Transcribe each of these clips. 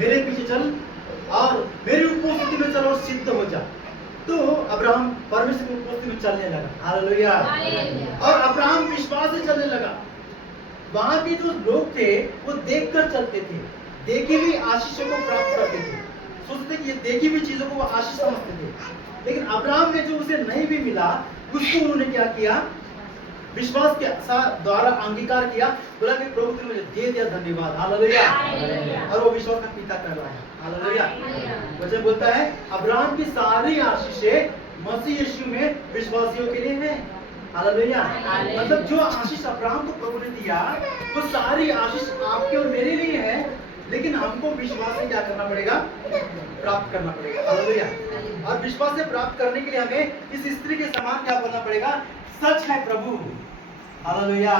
मेरे पीछे चल और मेरी उपस्थिति में चल और सिद्ध हो जा। तो अब्राहम परमेश्वर की उपस्थिति में चलने लगा। हालेलुया। और अब्राहम विश्वास से चलने लगा। वहां के जो लोग थे वो देखकर चलते थे, देखी हुई आशीषों को प्राप्त करते थे, सोचते कि ये देखी हुई चीजों को वो आशीष समझते थे। लेकिन अब्राहम ने जो उसे नहीं भी मिला उसको उन्होंने क्या किया, विश्वास के द्वारा अंगीकार किया, बोला कि प्रभु तूने मुझे दे दिया, धन्यवाद। हालेलुया। और वो विश्वास का पिता कर रहा है। हालेलुया। वचन बोलता है अब्राहम की सारी आशीषें मसीह यीशु में विश्वासियों के लिए है। हालेलुया। मतलब जो आशीष अब्राहम को प्रभु ने दिया वो सारी आशीष आपके और मेरे लिए है, लेकिन हमको विश्वास से क्या करना पड़ेगा, प्राप्त करना पड़ेगा। हालेलुया। और विश्वास से प्राप्त करने के लिए हमें इस स्त्री के समान क्या बोलना पड़ेगा, सच है प्रभु। हालेलुया।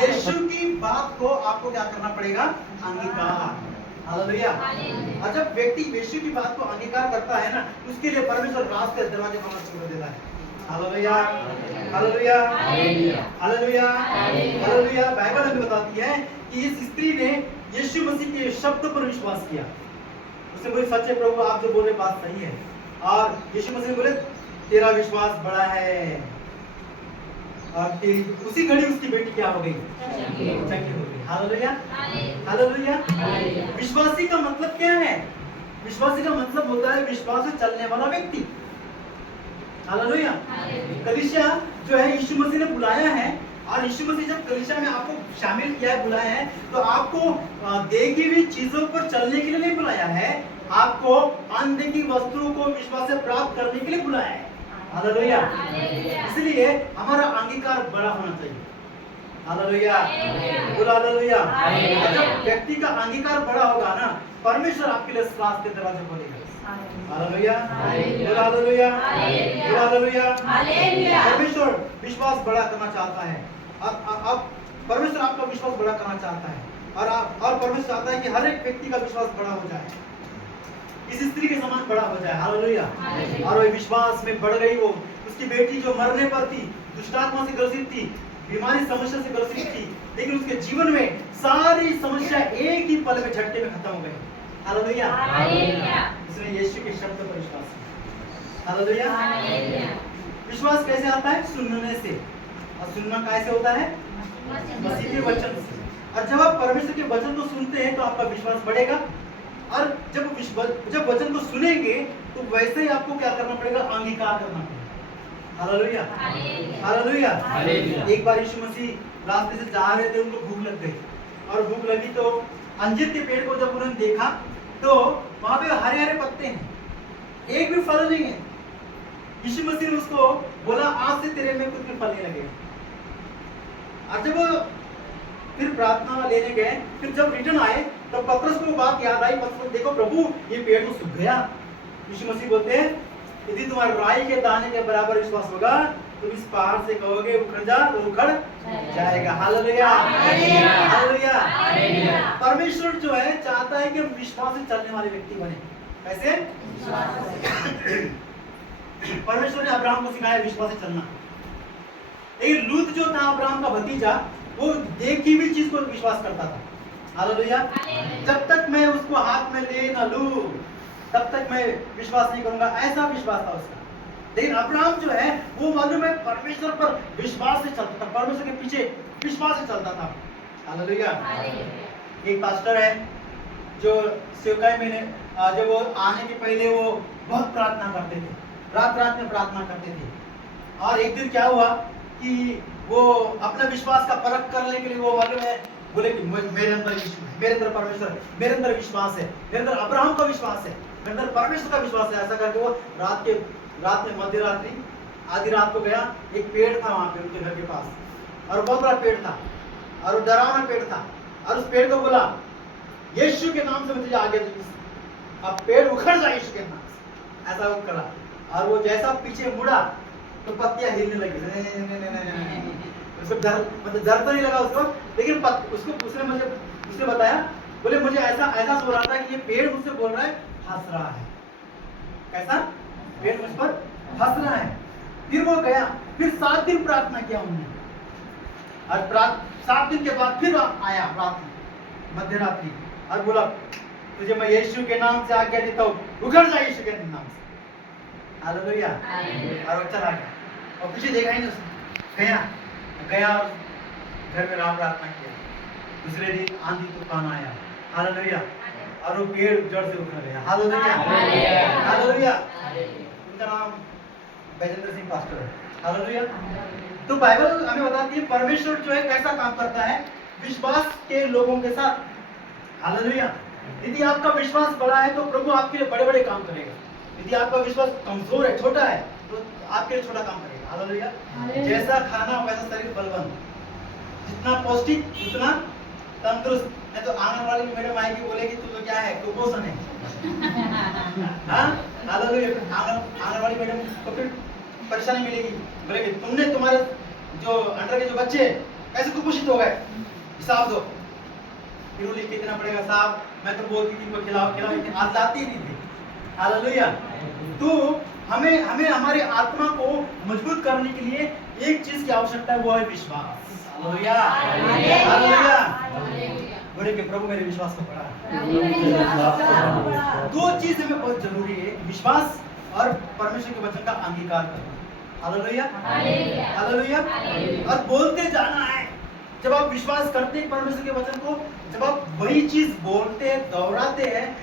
यीशु की बात को आपको क्या करना पड़ेगा, अंगीकार। हालेलुया। और जब व्यक्ति यीशु की बात को अंगीकार करता है ना, उसके लिए परमेश्वर रास्ते के दरवाजे खोलना शुरू कर देता है। Hallelujah. Hallelujah. Hallelujah. Hallelujah. Bible हमें बताती है कि इस स्त्री ने यीशु मसीह के शब्द पर विश्वास किया। उसने बोले सच्चे प्रभु आप जो बोले बात सही है। और यीशु मसीह बोले तेरा विश्वास बड़ा है। और उसी घड़ी उसकी बेटी क्या हो गई, चंगी हो गई। हालेलुया। हालेलुया। विश्वासी का मतलब क्या है, विश्वासी का मतलब होता है विश्वास से चलने वाला व्यक्ति। हालेलुया। कलीसिया जो है यीशु मसीह ने बुलाया है, और यीशु मसीह जब कलीसिया में आपको शामिल किया है, बुलाया है, तो आपको देखी हुई चीजों पर चलने के लिए नहीं बुलाया है, आपको अनदेखी वस्तुओं को विश्वास से प्राप्त करने के लिए बुलाया है। हालेलुया। इसलिए हमारा अंगीकार बड़ा होना चाहिए। हालेलुया। बोलो हालेलुया। जब व्यक्ति का अंगीकार बड़ा होगा ना, परमेश्वर आपके लिए श्वास के दरवाजे खोलेगा। हालेलुया। बोलो हालेलुया। बोलो हालेलुया। परमेश्वर विश्वास बड़ा करना चाहता है। अब परमेश्वर आपका विश्वास बड़ा करना चाहता है, और परमेश्वर चाहता है कि हर एक व्यक्ति का विश्वास बड़ा हो जाए, इस स्त्री के समान बड़ा हो जाए। हालेलुया। और वो विश्वास में बढ़ गई। वो उसकी बेटी जो मरने पर थी, दुष्टात्मा से ग्रसित थी, बीमारी समस्या से ग्रसित थी, लेकिन उसके जीवन में सारी समस्या एक ही पल में झटके में खत्म हो गई। हालेलुया। इसमें यीशु के शब्द पर विश्वास है। हालेलुया। विश्वास कैसे आता है, सुनने से, और सुनना कैसे होता है, मसीह के वचन से। और जब आप परमेश्वर के वचन को सुनते हैं तो आपका विश्वास बढ़ेगा, और जब वचन को सुनेंगे तो वैसे ही आपको क्या करना पड़ेगा, अंगीकार करना पड़ेगा। हालेलुया। हालेलुया। एक बार यीशु मसीह रास्ते से जा रहे थे, उनको भूख लग गई, और भूख लगी तो अंजीर के पेड़ को जब उन्होंने देखा तो वहां पे हरे हरे पत्ते हैं, एक भी फल नहीं है। यीशु मसीह ने उसको बोला आज से तेरे में कुछ भी फल नहीं लगेगा। और जब वो फिर प्रार्थना लेने गए, फिर जब रिटर्न आए तो पतरस को बात याद आई। पतरस देखो प्रभु ये पेड़ तो सूख गया। यीशु मसीह बोलते हैं यदि तुम्हारा राई के दाने के बराबर विश्वास होगा तुम इस पहाड़ से कहोगे उखड़ जा तो उखड़ जाएगा। हालेलुया। हालेलुया। परमेश्वर जो है चाहता है कि हम विश्वास से चलने वाले व्यक्ति बने। कैसे? परमेश्वर ने अब्राहम को सिखाया विश्वास से चलना। एक लूत जो था अब्राहम का भतीजा, वो देखी हुई चीज को विश्वास करता था। हालेलुया। जब तक मैं उसको हाथ में ले न लूं तब तक मैं विश्वास नहीं करूंगा, ऐसा विश्वास था उसका। लेकिन अब्राहम जो है वो मालूम है परमेश्वर पर विश्वास से चलता था, परमेश्वर के पीछे विश्वास से चलता था। हालेलुया। एक पास्टर है जो सेवकाई में जब वो आने के पहले वो बहुत प्रार्थना करते थे, रात रात में प्रार्थना करते थे। और एक दिन क्या हुआ कि वो अपने विश्वास का परख करने के लिए वो मालूम है बोले कि मेरे अंदर यीशु है, मेरे अंदर परमेश्वर है, मेरे अंदर विश्वास है, मेरे अंदर अब्राहम का विश्वास है, मेरे अंदर परमेश्वर का विश्वास है। ऐसा करके वो रात में मध्य रात्रि आधी रात को गया। एक पेड़ था वहां पे उनके घर के पास, और बहुत बड़ा पेड़ था, और डरावना पेड़ था, और उस पेड़ को बोला यीशु के नाम से मुझे आगे अब पेड़ उखड़ जाए यीशु के नाम से। ऐसा वो करा, और वो जैसा पीछे मुड़ा तो पत्तियां हिलने लगी। उसको डर तो नहीं लगा उसको, लेकिन उसने बताया बोले मुझे ऐसा हो रहा था कि ये पेड़ मुझसे बोल रहा है, हंस रहा है। कैसा? पेड़ मुझ पर हंस रहा है। फिर वो गया, फिर 7 दिन प्रार्थना किया उन्होंने, और 7 दिन के बाद फिर आया प्रार्थना मध्य रात्रि, और बोला तुझे मैं यीशु के नाम से आज्ञा देता हूँ, उखड़ जा यीशु के नाम से। हालेलुया। और वो चला गया और पीछे देखा ही नहीं उसने, गया और घर में राम प्रार्थना किया। दूसरे दिन आंधी तूफान आया। हालेलुया। और वो पेड़ जड़ से उखड़ गया। हालेलुया। हालेलुया। उनका नाम बैजेंद्र सिंह पास्टर है। हालेलुया। तो बाइबल हमें बताती है परमेश्वर जो है कैसा काम करता है विश्वास के लोगों के साथ। हालेलुया। यदि आपका विश्वास बड़ा है तो प्रभु आपके लिए बड़े बड़े काम करेगा। यदि आपका विश्वास कमजोर है, छोटा है, तो आपके लिए छोटा काम करेगा। हालेलुया। जैसा खाना वैसा शरीर बलवंत, जितना पौष्टिक उतना तंदुरुस्त। नहीं तो आंगनवाड़ी की मैडम आएगी बोलेगी तू तो क्या है, कुपोषण है। हाँ, हालेलुया। आंगनवाड़ी मैडम को फिर परेशानी मिलेगी, बोलेगी तुमने तुम्हारे जो अंडर के जो बच्चे कैसे कुपोषित हो गए, हिसाब दो। फिर वो लिख के देना पड़ेगा, साहब मैं तो बोलती थी इनको खिलाओ खिलाओ, लेकिन आज लाती ही नहीं थी। हालेलुया। तो हमें हमें हमारी आत्मा को मजबूत करने के लिए एक चीज की आवश्यकता है, वो है विश्वास। हालेलुया। हालेलुया। बोले कि प्रभु मेरे विश्वास को बढ़ा। दो चीज हमें बहुत जरूरी है, विश्वास और परमेश्वर के वचन का अंगीकार करना। हालेलुया। हालेलुया। और बोलते जाना है। जब आप विश्वास करते हैं परमेश्वर के वचन को, जब आप वही चीज बोलते हैं, दोहराते हैं,